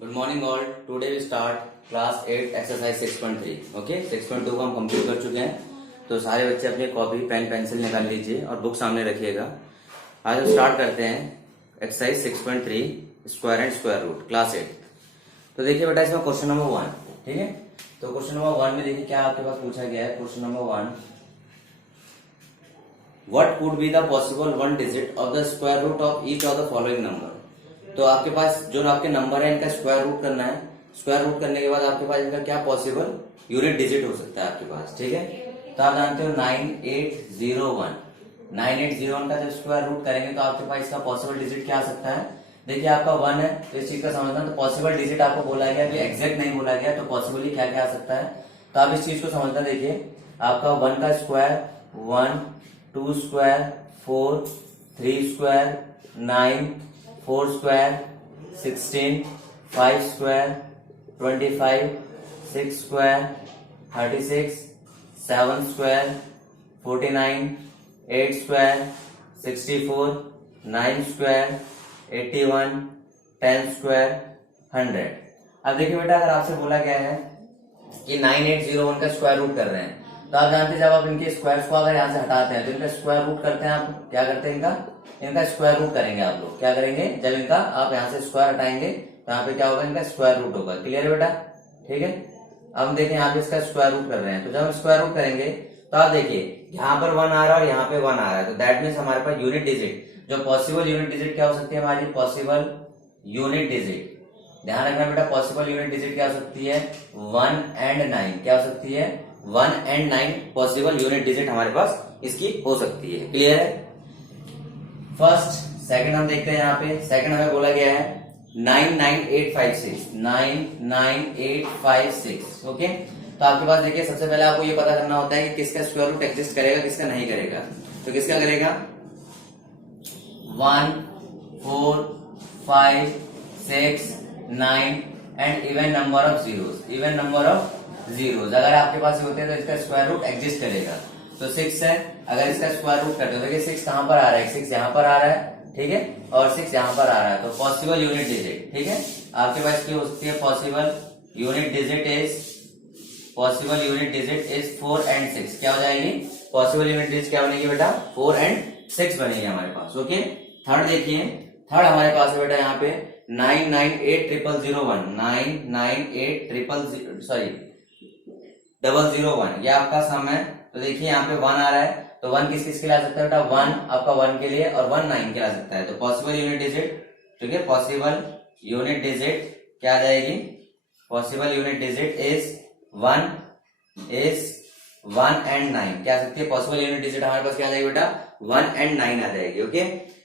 Good morning all. Today we start class 8 exercise 6.3। Okay, 6.2 को हम complete कर चुके हैं। तो सारे बच्चे अपने कॉपी पेन पेंसिल निकाल लीजिए और बुक सामने रखिएगा। आज हम स्टार्ट करते हैं exercise 6.3 square and square root class 8। तो देखिए बेटा, इसमें क्वेश्चन नंबर 1, ठीक है। तो क्वेश्चन नंबर 1 में देखिए क्या आपके पास पूछा गया है। Question number 1, what could be the possible one digit of the square root of each of the following number. तो आपके पास जो आपके नंबर है इनका स्क्वायर रूट करना है। स्क्वायर रूट करने के बाद आपके पास इनका क्या पॉसिबल यूनिट डिजिट हो सकता है आपके पास, ठीक है। तो आप जानते हो 9801 का जब स्क्वायर रूट करेंगे तो आपके पास इसका पॉसिबल डिजिट क्या आ सकता है। देखिए आपका 1 है तो इस चीज का समझना। तो पॉसिबल डिजिट आपको बोला गया, अभी एग्जैक्ट नहीं बोला गया, तो पॉसिबली क्या क्या आ सकता है तो आप इस चीज को समझना। देखिए आपका 1 का square 1, 2 square 4, 3 square 9, 4 square 16, 5 square 25, 6 square 36, 7 square 49, 8 square 64, 9 square 81, 10 square 100। अब देखिए बेटा, अगर आपसे बोला गया है कि 9801 का स्क्वायर रूट कर रहे हैं तो आप जानते हैं जब आप इनके स्क्वायर को अगर यहाँ से हटाते हैं तो इनका स्क्वायर रूट करते हैं। आप क्या करते हैं, इनका स्क्वायर रूट करेंगे। आप लोग क्या करेंगे, जब इनका आप यहाँ से स्क्वायर हटाएंगे तो यहाँ पे क्या होगा, इनका स्क्वायर रूट होगा। क्लियर है बेटा, ठीक है। अब हम देखें यहाँ पे इसका स्क्वायर रूट कर रहे हैं, तो जब हम स्क्वायर रूट करेंगे तो आप देखिए यहाँ पर 1 आ रहा है और यहाँ पे 1 आ रहा है। तो दैट मीन्स हमारे पास यूनिट डिजिट, जो पॉसिबल यूनिट डिजिट क्या हो सकती है हमारी, पॉसिबल यूनिट डिजिट। ध्यान रखना बेटा, पॉसिबल यूनिट डिजिट क्या हो सकती है 1 एंड 9। क्या हो सकती है 1 एंड 9 पॉसिबल यूनिट डिजिट हमारे पास इसकी हो सकती है। क्लियर है। फर्स्ट सेकंड हम देखते हैं। यहाँ पे सेकंड हमें बोला गया है 99856 99856। ओके, तो आपके पास देखिए सबसे पहले आपको ये पता करना होता है कि किसका स्क्वायर रूट एग्जिस्ट करेगा, किसका नहीं करेगा। तो किसका करेगा 1, 4, 5, 6, 9 and even number of zeros. Even number of zeros अगर आपके पास होते हैं तो इसका स्क्वायर रूट एग्जिस्ट करेगा। तो 6 है, अगर इसका स्क्वायर रूट करते हो देखिए 6 कहां पर आ रहा है, 6 यहाँ पर आ रहा है, ठीक है, और 6 यहाँ पर आ रहा है। तो पॉसिबल यूनिट डिजिट, ठीक है, आपके पास की हो सकती है possible unit digit is 4 and 6। क्या हो जाएगी पॉसिबल यूनिट डिजिट, क्या बनेगी बेटा 4 एंड 6 बनेगी हमारे पास। ओके, थर्ड देखिए, थर्ड हमारे पास है बेटा यहाँ पे 9980001 9980001 ये आपका सम है। तो देखिए यहाँ पे 1 आ रहा है, तो 1 किस किस के लिए आ सकता है बेटा, 1 आपका 1 के लिए और 1 9 के लिए आ सकता है। तो पॉसिबल यूनिट डिजिट, ठीक है, पॉसिबल यूनिट डिजिट क्या आ जाएगी, possible unit digit is 1 and 9। क्या आ सकती है पॉसिबल यूनिट डिजिट हमारे पास क्या आ जाएगी बेटा 1 एंड 9 आ जाएगी। ओके,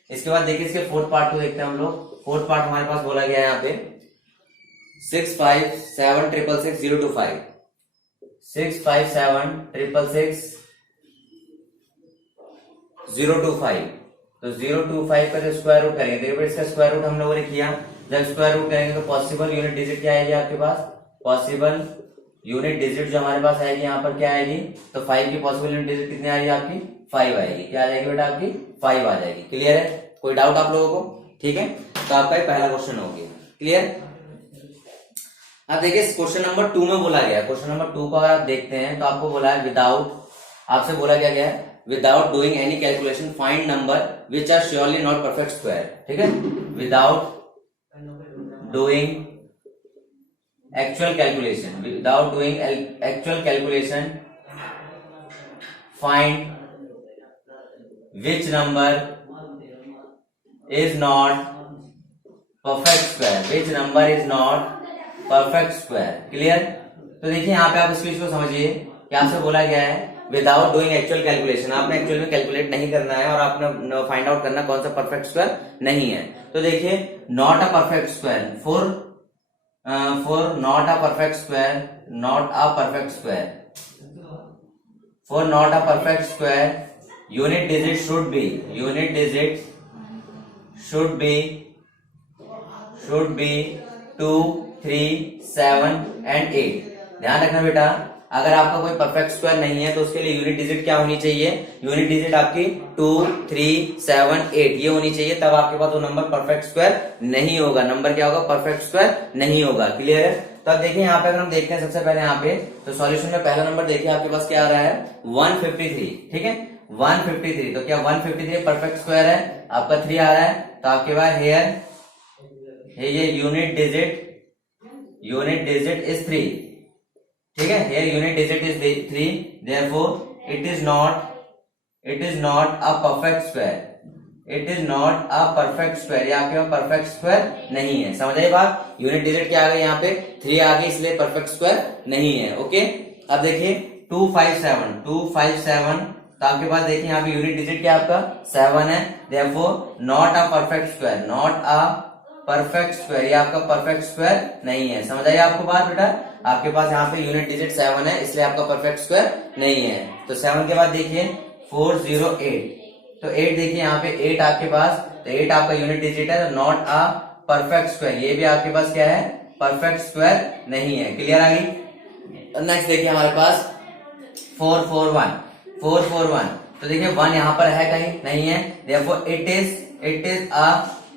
इसके बाद देखिए इसके फोर्थ पार्ट को देखते हैं हम लोग। फोर्थ पार्ट हमारे पास बोला गया है यहाँ पे 657666025 657666025। तो 025 का जो स्क्वायर रूट करेंगे, देखिए इसका स्क्वायर रूट हम लोगों ने किया। जब स्क्वायर रूट करेंगे तो पॉसिबल यूनिट डिजिट क्या आएगी आपके पास, पॉसिबल यूनिट डिजिट जो हमारे पास आएगी यहाँ पर क्या आएगी, तो 5 की पॉसिबल यूनिट डिजिट कितनी आएगी आपकी 5 आएगी। क्या आ जाएगी बेटा आपकी 5 आ जाएगी। क्लियर है, कोई डाउट आप लोगों को, ठीक है। तो आपका ये पहला क्वेश्चन हो गया। क्लियर। अब देखिए क्वेश्चन नंबर 2 में बोला गया, क्वेश्चन नंबर 2 को अगर आप देखते हैं तो आपको बोला है विदाउट, आपसे बोला क्या गया है, without doing any calculation find number which are surely not perfect square. ठीक है, without doing actual calculation, without doing actual calculation find which number is not perfect square, which number is not perfect square। Clear. तो देखिए यहाँ पे आप इस चीज को समझिए कि आपसे बोला गया है विदाउट डूइंग एक्चुअल कैलकुलेशन, आपने एक्चुअल में कैलकुलेट नहीं करना है और आपने फाइंड आउट करना कौन सा परफेक्ट स्क्वायर नहीं है। तो देखिए not a perfect square, for not a perfect square, not a perfect square, for not a perfect square unit digit should be, unit digit should be 2, 3, 7 and 8। ध्यान रखना बेटा, अगर आपका कोई परफेक्ट स्क्वायर नहीं है तो उसके लिए यूनिट डिजिट क्या होनी चाहिए, यूनिट डिजिट आपकी 2, 3, 7, 8 ये होनी चाहिए, तब आपके पास वो नंबर परफेक्ट स्क्वायर नहीं होगा। नंबर क्या होगा, परफेक्ट स्क्वायर नहीं होगा। क्लियर है। तो अब देखिए यहाँ पे अगर हम देखते हैं सबसे पहले यहाँ पे, तो सॉल्यूशन में पहला नंबर देखिए आपके पास क्या आ रहा है 153। ठीक है 153, तो क्या 153 परफेक्ट स्क्वायर है, आपका 3 आ रहा है, तो आपके पास हेयर ये यूनिट डिजिट इज 3। ठीक है, here unit digit is 3, therefore it is not a perfect square, it is not a perfect square, ये आपके पास परफेक्ट स्क्वायर नहीं है। समझ आई बात, यूनिट डिजिट क्या आ गई यहाँ पे 3 आ गई, इसलिए परफेक्ट स्क्वायर नहीं है। ओके, अब देखिए 257, तो आपके पास देखिए यहाँ पे यूनिट डिजिट क्या आपका 7 है, therefore not a perfect square, not a perfect square, ये आपका परफेक्ट स्क्वायर नहीं है। समझ आई आपको बात बेटा, आपके पास यहाँ पे यूनिट डिजिट 7 है, इसलिए आपका परफेक्ट स्क्वायर नहीं है। तो 7 के बाद देखिए 408, तो 8 देखिए यहाँ पे 8 आपके पास, तो 8 आपका यूनिट डिजिट है, तो नॉट अ परफेक्ट स्क्वायर, ये भी आपके पास क्या है, परफेक्ट स्क्वायर नहीं है। क्लियर आ गई। नेक्स्ट देखिए हमारे पास 441, तो देखिए 1 यहाँ पर है कहीं नहीं है, therefore it is a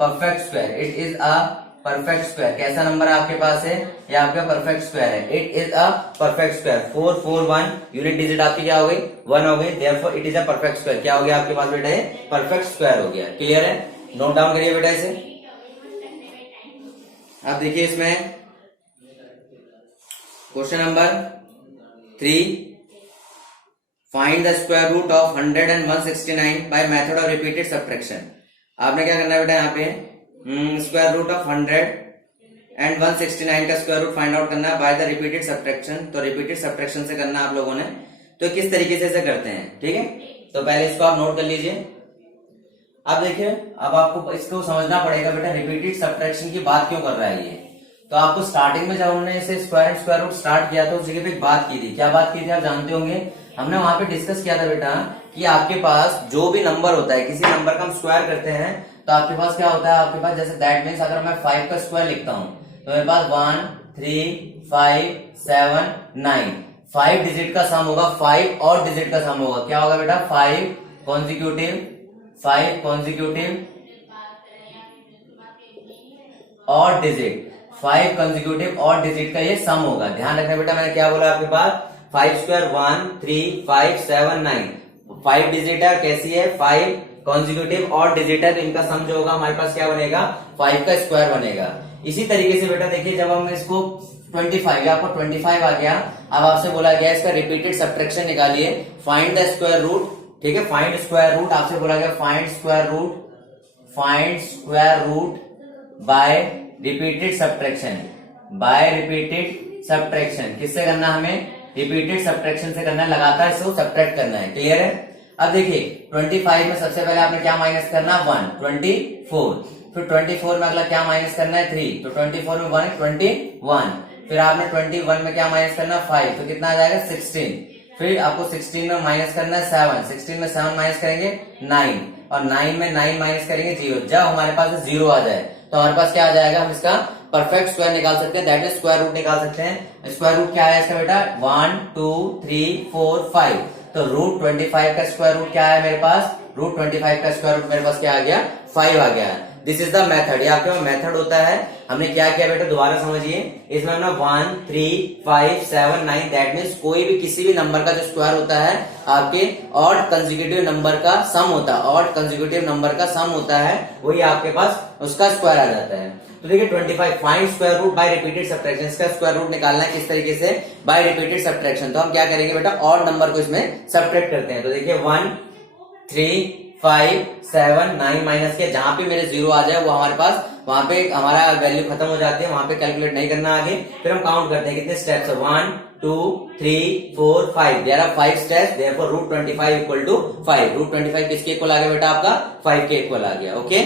perfect square, it is a perfect square. कैसा नंबर आपके पास है, ये आपका परफेक्ट स्क्वायर है, it is a perfect square. 441 unit digit आपकी क्या हो गई 1 हो गई, therefore it is a perfect square. क्या हो गया आपके पास बेटा, ये परफेक्ट स्क्वायर हो गया। क्लियर है, नोट डाउन करिए बेटा इसे। अब देखिए इसमें question number 3, find the square root of 100 and 169 by method of repeated subtraction. आपने क्या करना है बेटा, यहाँ पे स्क्वायर रूट ऑफ 100 and 169 का स्क्वायर रूट फाइंड आउट करना है बाय द रिपीटेड सब्ट्रैक्शन। तो रिपीटेड सब्ट्रैक्शन से करना आप लोगों ने, तो किस तरीके से इसे करते हैं। ठीक है, तो पहले इसको आप नोट कर लीजिए। अब देखिए, अब आपको इसको समझना पड़ेगा बेटा रिपीटेड सब्ट्रैक्शन की बात क्यों कर रहा है ये। तो आपको स्टार्टिंग में जब हमने इसे स्क्वायर रूट स्टार्ट किया तो उस जगह पे एक बात की थी, क्या बात की थी आप जानते होंगे, हमने वहां पे डिस्कस किया था बेटा कि आपके पास जो भी नंबर होता है, किसी नंबर का हम स्क्वायर करते हैं तो आपके पास क्या होता है, आपके पास जैसे दैट मीन्स अगर मैं 5 का स्क्वायर लिखता हूं तो मेरे पास 1, 3, 5, 7, 9 5 डिजिट का सम होगा, 5 और डिजिट का सम होगा। क्या होगा बेटा, 5 कॉन्जिक्यूटिव और डिजिट, 5 कंसेक्यूटिव और डिजिट का ये सम होगा। ध्यान रखना बेटा, मैंने क्या बोला आपके पास 5 स्क्वायर 1, 3, 5, 7, 9 5 डिजिट है, कैसी है 5 कॉन्जिक्यूटिव और डिजिट है, तो इनका सम जो होगा हमारे पास क्या बनेगा 5 का स्क्वायर बनेगा। इसी तरीके से बेटा देखिए, जब हम इसको 25, आपको 25 आ गया, अब आपसे बोला गया इसका रिपीटेड सब्ट्रैक्शन निकालिए, फाइंड द स्क्वायर रूट। ठीक है, फाइंड स्क्वायर रूट आपसे बोला गया, find square root by repeated subtraction. किससे करना, हमें रिपीटेड सब्ट्रैक्शन से करना है, लगातार इसको सब्ट्रैक्ट करना है। क्लियर है। अब देखिए 25 में सबसे पहले आपने क्या माइनस करना, 1, 24, फिर 24 में अगला क्या माइनस करना है 3, तो 24 में 1 21, फिर आपने 21 में क्या माइनस करना 5, तो कितना आ जाएगा 16, फिर आपको 16 में माइनस करना है 7, 16 में 7 माइनस करेंगे 9, और 9 में 9 माइनस करेंगे 0। जब हमारे पास 0 आ जाए तो हमारे पास क्या आ जाएगा, हम इसका परफेक्ट स्क्वायर निकाल सकते हैं, दैट इज स्क्वायर रूट निकाल सकते हैं। स्क्वायर रूट क्या है इसका बेटा, 1, 2, 3, 4, 5, तो रूट 25 का स्क्वायर रूट क्या है मेरे पास, रूट 25 का स्क्वायर रूट मेरे पास क्या आ गया 5 आ गया। दिस इज द मेथड, ये आपके पास मेथड होता है। हमने क्या किया बेटा, दोबारा समझिए, इसमें हमने 1, 3, 5, 7, 9 दैट मीन्स कोई भी किसी भी नंबर का जो स्क्वायर होता है आपके ऑड कंसेक्यूटिव नंबर का सम होता है, ऑड कंसेक्यूटिव नंबर का सम होता है, वही आपके पास उसका स्क्वायर आ जाता है। तो देखिए 25, find square root by repeated subtraction, इसका स्क्वायर रूट निकालना है किस तरीके से, बाय रिपीटेड सब्ट्रैक्शन। तो हम क्या करेंगे बेटा, ऑड नंबर को इसमें सब्ट्रैक्ट करते हैं। तो देखिए 1, 3, 5, 7, 9 माइनस के जहां पे मेरे 0 आ जाए वो हमारे पास वहां पे हमारा वैल्यू खत्म हो जाती है, वहां पे कैलकुलेट नहीं करना आगे। फिर हम काउंट करते हैं कितने स्टेप्स है, 1, 2, 3, 4, 5, there are 5 steps, therefore root 25 equal to 5। Root 25 किसके इक्वल आ गया बेटा, आपका 5 के इक्वल आ गया। ओके,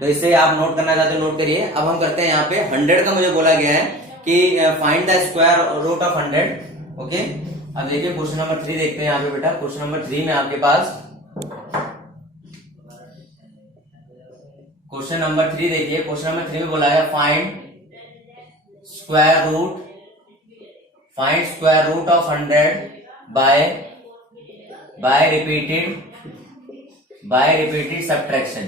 तो इसे आप नोट करना चाहते हो नोट करिए। अब हम करते हैं यहाँ पे 100 का मुझे बोला गया है कि find the square root of 100। Okay, अब देखिए क्वेश्चन नंबर 3 देखते हैं यहाँ पे बेटा। क्वेश्चन नंबर 3 में आपके पास क्वेश्चन नंबर 3 देखिए, क्वेश्चन नंबर 3 में बोला है find square root find square root of 100 by repeated subtraction.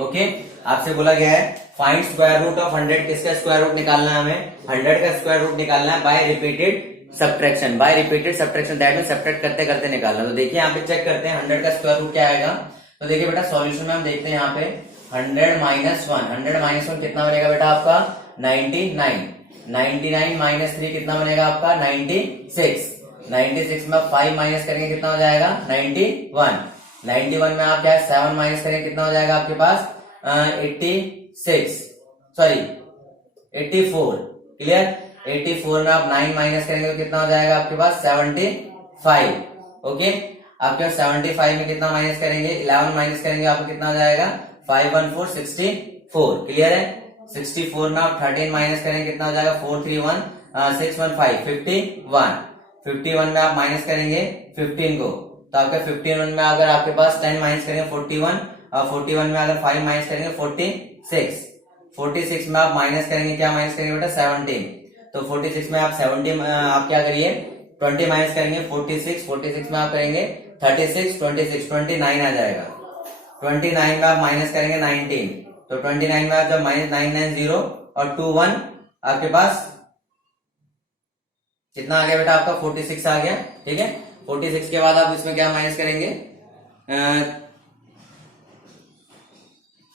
Okay, आपसे बोला गया है फाइंड स्क्वायर रूट ऑफ 100, किसका स्क्वायर रूट निकालना है हमें, 100 का स्क्वायर रूट निकालना है bye repeated subtraction. Bye repeated subtraction that means subtract करते करते निकालना। तो देखिए यहाँ पे चेक करते हैं 100 का स्क्वायर रूट क्या आएगा। तो देखिए बेटा सॉल्यूशन में हम देखते हैं यहाँ पे 100 माइनस 1 कितना बनेगा बेटा आपका 99। 99 माइनस 3 कितना बनेगा आपका 96। 96 में आप 5 माइनस करेंगे कितना हो जाएगा 91। 91 में आप क्या 7 माइनस करेंगे कितना हो जाएगा आपके पास 84। क्लियर। 84 में आप 9 माइनस करेंगे तो कितना हो जाएगा आपके पास 75। ओके, आपके 75 में कितना माइनस करेंगे 11 माइनस करेंगे आपको कितना हो जाएगा 514 64। क्लियर है। 64 में आप 13 माइनस करेंगे कितना हो जाएगा 431 615 51। 51 में आप माइनस करेंगे 15 को, तो आपके 51 में अगर आपके पास 10 माइनस करेंगे 41 और 41 में अगर 5 माइनस करेंगे 46। 46 में आप माइनस करेंगे क्या माइनस करेंगे बेटा 17। तो 46 में आप 70 आप क्या करिए 20 माइनस करेंगे 46 में आप करेंगे 36 29 आ जाएगा। 29 में आप माइनस करेंगे 19, तो 29 में आप जब माइनस 990 और 21 आपके पास कितना आ गया बेटा आपका 46 आ गया। ठीक है, 46 के बाद आप इसमें क्या माइनस करेंगे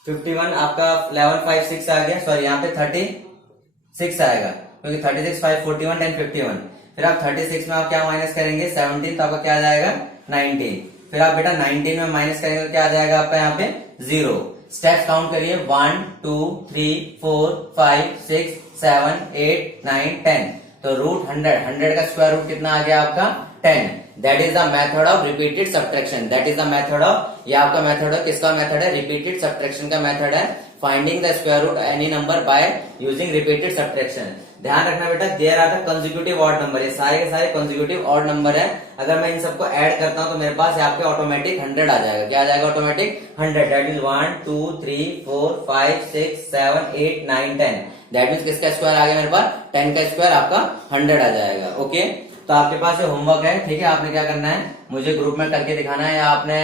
51 आपका 1156 आ गया, सॉरी यहाँ पे 36 आएगा क्योंकि 36 5 41 10 51। फिर आप 36 में आप क्या माइनस करेंगे 17, तो आपका क्या आ जाएगा 19। फिर आप बेटा 19 में माइनस करेंगे तो क्या आ जाएगा आपका यहाँ पे 0। स्टेप्स काउंट करिए 1 2 3 4 5 6 7 8 9 10। तो रूट 100 का स्क्वायर रूट कितना आ गया आपका 10। That is the method of repeated subtraction. That is the method of, ये आपका मेथड है, किसका मेथड है रिपीटेड सब्ट्रैक्शन का मेथड है, finding the square root any number by using repeated subtraction. ध्यान रखना बेटा there are the consecutive odd number, ये सारे के सारे कंसेक्यूटिव ऑड नंबर है। अगर मैं इन सबको ऐड करता हूं तो मेरे पास यहाँ पे ऑटोमेटिक 100 आ जाएगा। क्या आ जाएगा automatic 100। That is 1 2 3 4 5 6 7 8 9 10। That means किसका स्क्वायर आ गया मेरे पास 10 का स्क्वायर आपका 100 आ जाएगा। ओके, तो आपके पास जो होमवर्क है, ठीक है, आपने क्या करना है मुझे ग्रुप में करके दिखाना है, या आपने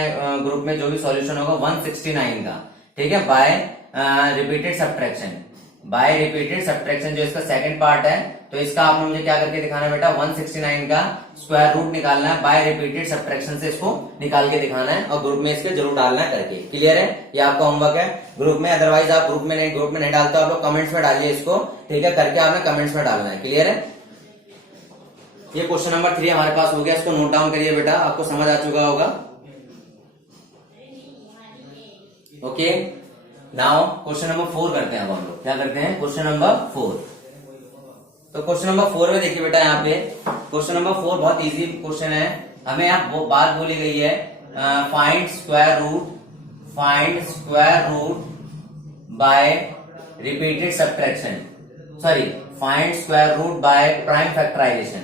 ग्रुप में जो भी सॉल्यूशन होगा 169 का, ठीक है, bye repeated subtraction. Bye repeated subtraction जो इसका सेकंड पार्ट है, तो इसका आपने मुझे क्या करके दिखाना है बेटा 169 का स्क्वायर रूट निकालना है, बाय रिपीटेड सब्ट्रैक्शन से इसको निकाल के दिखाना है और ग्रुप में इसके जरूर डालना है करके। क्लियर है, ये आपका होमवर्क है ग्रुप में। अदरवाइज आप ग्रुप में नहीं डालते, आप लोग कमेंट्स में डालिए इसको, ठीक है, करके आपने कमेंट्स में डालना है। क्लियर है। ये क्वेश्चन नंबर 3 हमारे पास हो गया, इसको नोट डाउन करिए बेटा, आपको समझ आ चुका होगा। ओके, नाउ क्वेश्चन नंबर 4 करते हैं। अब हम लोग क्या करते हैं क्वेश्चन नंबर 4। तो क्वेश्चन नंबर 4 में देखिए बेटा, यहाँ पे क्वेश्चन नंबर 4 बहुत इजी क्वेश्चन है। हमें यहाँ वो बात बोली गई है find square root by repeated subtraction, sorry find square root by prime factorization.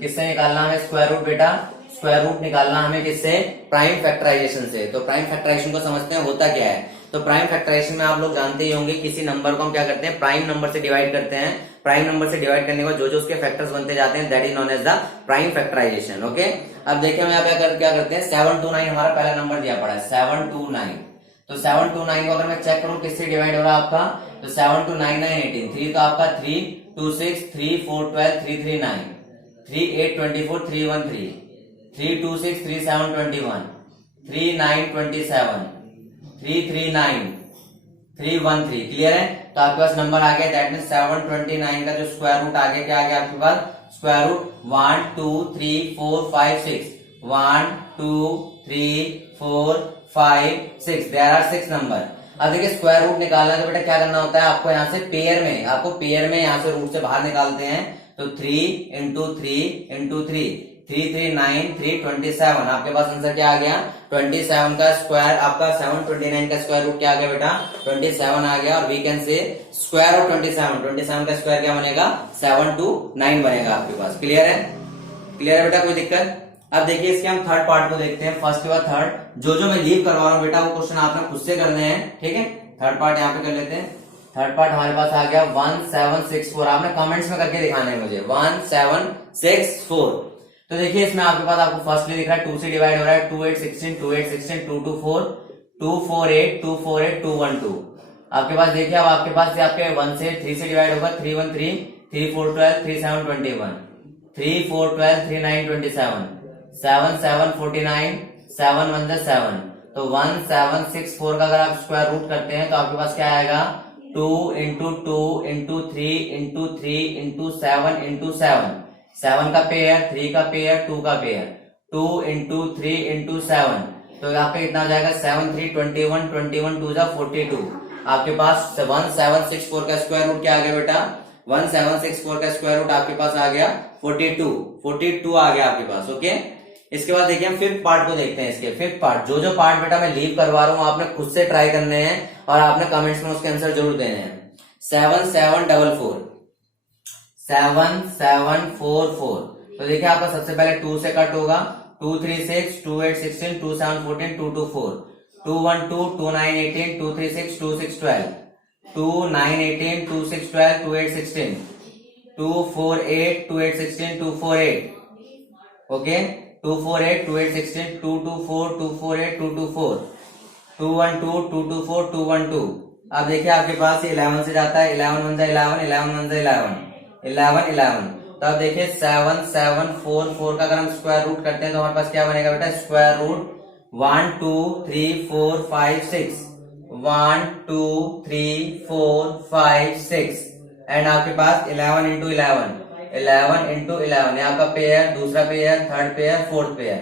किससे निकालना हमें स्क्वायर रूट बेटा, स्क्वायर रूट निकालना हमें किससे, प्राइम फैक्टराइजेशन से। तो प्राइम फैक्टराइजेशन को समझते हैं होता क्या है। तो प्राइम फैक्टराइजेशन में आप लोग जानते ही होंगे, किसी नंबर को हम क्या करते हैं प्राइम नंबर से डिवाइड करते हैं। प्राइम नंबर से डिवाइड करने के बाद जो उसके फैक्टर्स बनते जाते हैं that is known as the prime factorization. Okay, अब देखिए हम यहाँ पे क्या करते हैं 729 हमारा पहला नंबर दिया पड़ा है 729। तो 729 को अगर मैं चेक करूं किससे डिवाइड हो रहा है आपका, तो 7 2 9 9 18, 3 तो आपका 3 2 6 3 4 12 3 3 9 3 8 24 3 1 3 3 2 6 3 7 21 3 9 27 3 3 9 3 1 3। क्लियर है। तो आपके पास नंबर आ गया, दैट मीन 729 का जो स्क्वायर रूट आ गया, क्या आ गया आपके पास square root 1 2 3 4 5 6 1 2 3 4 5 6, there are 6 number. अब देखिए स्क्वायर रूट निकालना है तो बेटा क्या करना होता है आपको, यहाँ से पेयर में, आपको पेयर में यहाँ से रूट से बाहर निकालते हैं। तो 3 इंटू 3 इंटू 3 3 3 9 3 27। आपके पास आंसर क्या आ गया 27 का स्क्वायर, आपका 729 का स्क्वायर रूट क्या आ गया बेटा 27 आ गया। और we can say square of 27 का स्क्वायर क्या बनेगा 729 बनेगा आपके पास। क्लियर है, क्लियर है बेटा, कोई दिक्कत। अब देखिए इसके हम थर्ड पार्ट को देखते हैं, फर्स्ट के बाद थर्ड। जो मैं लीव करवा रहा हूँ बेटा वो क्वेश्चन आपने खुद से करने हैं, ठीक है। थर्ड पार्ट यहाँ पे कर लेते हैं। थर्ड पार्ट हमारे पास आ गया 1764। आपने कमेंट्स में करके दिखाना है मुझे 1764। तो देखिए इसमें आपके पास आपको फर्स्टली दिख रहा है 2 से डिवाइड हो रहा है 2 8 16 2 8 16 2 2 4 2 4 8 2 4 8 2 1 2। आपके पास देखिए अब आपके पास आपके 1 से 3 से डिवाइड होगा 3 1 3 3 4 12 3 7 21 3 4 12 3 9 27 7 7 49 7 1 7। तो 1764 का अगर आप स्क्वायर रूट करते हैं तो आपके पास क्या आएगा 2 into 2 into 3 into 3 into 7 into 7। 7 का पेयर 3 का पेयर 2 का पेयर 2 इंटू 3 इंटू 7। तो आपका कितना हो जाएगा 7 3 21 21 2 42। आपके पास 1764 का स्क्वायर रूट क्या आ गया बेटा 1764 का स्क्वायर रूट आपके पास आ गया 42 आ गया आपके पास। ओके इसके बाद देखिए हम फिफ्थ पार्ट को देखते हैं। इसके फिफ्थ पार्ट जो पार्ट बेटा मैं लीव करवा रहा हूं आपने खुद से ट्राई करने हैं और आपने कमेंट्स में उसके आंसर जरूर देने हैं। 7744 7744। तो देखिए आपका सबसे पहले 2 से कट होगा 2 3 6 2 8 16 2 7 14 2 2 4 2 1 2 2 9 18 2 3 6 2 6 12 2 9 18 2 6 12 2 8 16 2 4 8 2 8 16 2 4 8। ओके 2 4 8 2 8 16 2 2 4 2 4 8 2 2 4 2 1 2 2 2 4 2 1 2। अब देखिए आपके पास 11 से जाता है 11 1 11 11 1 11 11 11। तो अब देखिए 7744 का अगर हम स्क्वायर रूट करते हैं तो हमारे पास क्या बनेगा बेटा स्क्वायर रूट 1 2 3 4 5 6 1 2 3 4 5 6 एंड आपके पास 11 इंटू 11 11 इंटू 11 ये आपका पेयर दूसरा pair third pair fourth pair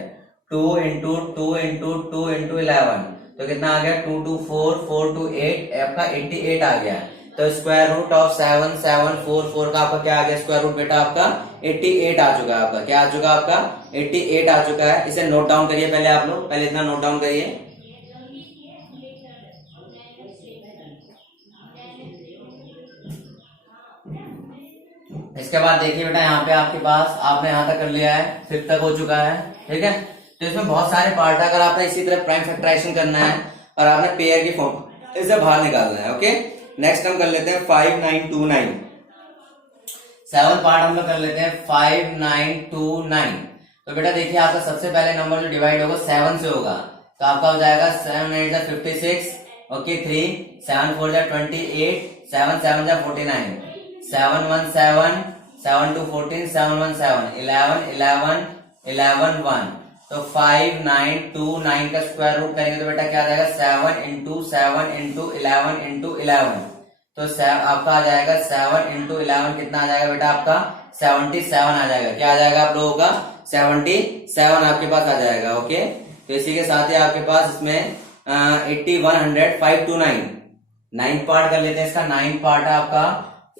2 into 2 into 2 into 11। तो कितना आ गया 2 2 4 4 2 8 आपका 88 आ गया। तो स्क्वायर रूट ऑफ 7744 का आपका क्या आ गया स्क्वायर रूट बेटा आपका 88 आ चुका है। आपका क्या आ चुका है आपका 88 आ चुका है। इसे नोट डाउन करिए पहले आप लोग पहले इतना नोट डाउन करिए। इसके बाद देखिए बेटा यहाँ पे आपके पास आपने यहाँ तक कर लिया है 5th तक हो चुका है। ठीक है तो इसमें बहुत सारे पार्ट है। अगर आपने इसी तरह प्राइम फैक्टराइजेशन करना है और आपने पेयर की फॉर्म इसे बाहर निकालना है। ओके नेक्स्ट हम कर लेते हैं 5929। 7 पार्ट हम लोग कर लेते हैं 5929। तो बेटा देखिए आपका सबसे पहले नंबर जो डिवाइड होगा 7 से होगा तो आपका हो जाएगा 7 8 जा 56 ओके 3 7 4 जा 28 7 7 जा 49 7 1 7 7 2 14 7 1 7 11 11 11 1। तो 5929 का स्क्वायर रूट करेंगे तो बेटा क्या आ जाएगा 7 इंटू 7 इंटू 11 इंटू 11। तो आपका आ जाएगा 7 इंटू 11 कितना आ जाएगा बेटा आपका 77 आ जाएगा। क्या आ जाएगा आप लोगों का 77 आपके पास आ जाएगा। ओके तो इसी के साथ ही आपके पास इसमें 8100 529 9th पार्ट कर लेते हैं। इसका 9th पार्ट है आपका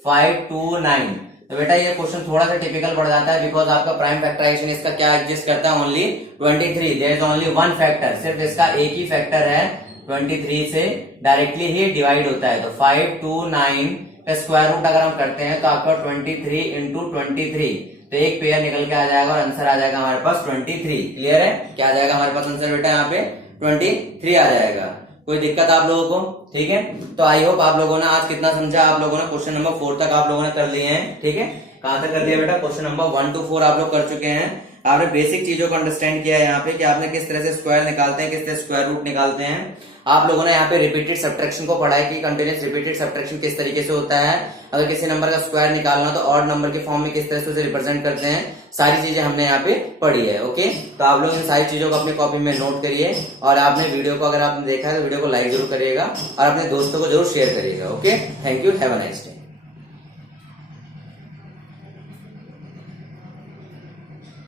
529। तो बेटा ये क्वेश्चन थोड़ा सा टिपिकल पड़ जाता है बिकॉज आपका प्राइम फैक्टराइजेशन इसका क्या एग्जिस्ट करता है only 23। There is only one factor सिर्फ इसका एक ही फैक्टर है 23 से डायरेक्टली ही डिवाइड होता है। तो 529 का स्क्वायर रूट अगर हम करते हैं तो आपका 23 इंटू 23 तो एक पेयर निकल के आ जाएगा और आंसर आ जाएगा हमारे पास 23। क्लियर है क्या आ जाएगा हमारे पास आंसर बेटा यहाँ पे 23 आ जाएगा। कोई दिक्कत आप लोगों को? ठीक है तो आई होप आप लोगों ने आज कितना समझा आप लोगों ने क्वेश्चन नंबर 4 तक आप लोगों ने कर लिए हैं। ठीक है कहां तक कर लिया बेटा क्वेश्चन नंबर 1 to 4 आप लोग कर चुके हैं। आपने बेसिक चीजों को अंडरस्टैंड किया है यहाँ पे कि आपने किस तरह से स्क्वायर निकालते हैं किस तरह स्क्वायर रूट निकालते हैं। आप लोगों ने यहाँ पे रिपीटेड सब्ट्रैक्शन को पढ़ा है कि कंटिन्यूस रिपीटेड सब्ट्रैक्शन किस तरीके से होता है। अगर किसी नंबर का स्क्वायर निकालना तो ऑड नंबर के फॉर्म में किस तरह से उसे रिप्रेजेंट करते हैं सारी चीजें हमने यहाँ पे पढ़ी है। ओके तो आप लोग इन सारी चीजों को अपनी कॉपी में नोट करिए और आपने वीडियो को अगर आपने देखा है तो वीडियो को लाइक जरूर करिएगा और अपने दोस्तों को जरूर शेयर करिएगा। Okay thank you have a nice day.